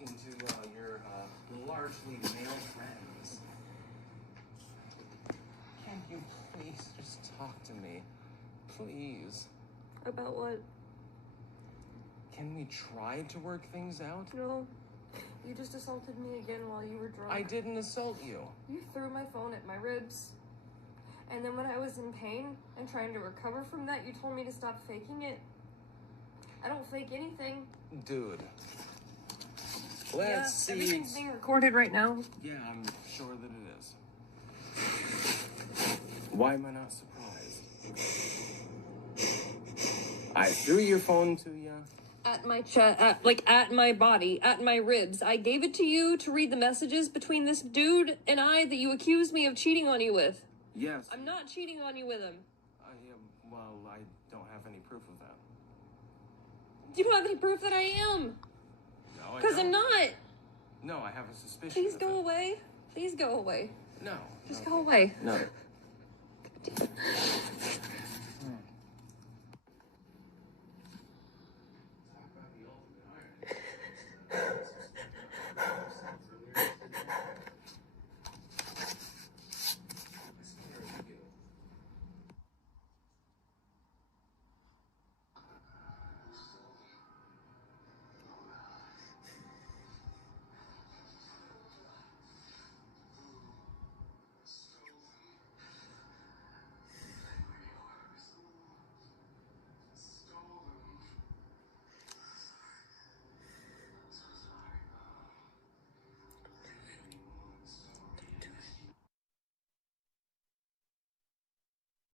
talking to your largely male friends. Can you please just talk to me? Please. About what? Can we try to work things out? No. You just assaulted me again while you were drunk. I didn't assault you. You threw my phone at my ribs. And then when I was in pain and trying to recover from that, you told me to stop faking it. I don't fake anything. Dude. Let's see. Everything's being recorded right now. Yeah, I'm sure that it is. Why am I not surprised? I threw your phone to you. At my chest, at my body, at my ribs. I gave it to you to read the messages between this dude and I that you accused me of cheating on you with. Yes. I'm not cheating on you with him. Well, I don't have any proof of that. You don't have any proof that I am. No, I don't. Because I'm not. No, I have a suspicion. Please go away. Please go away. No. Just go away. No.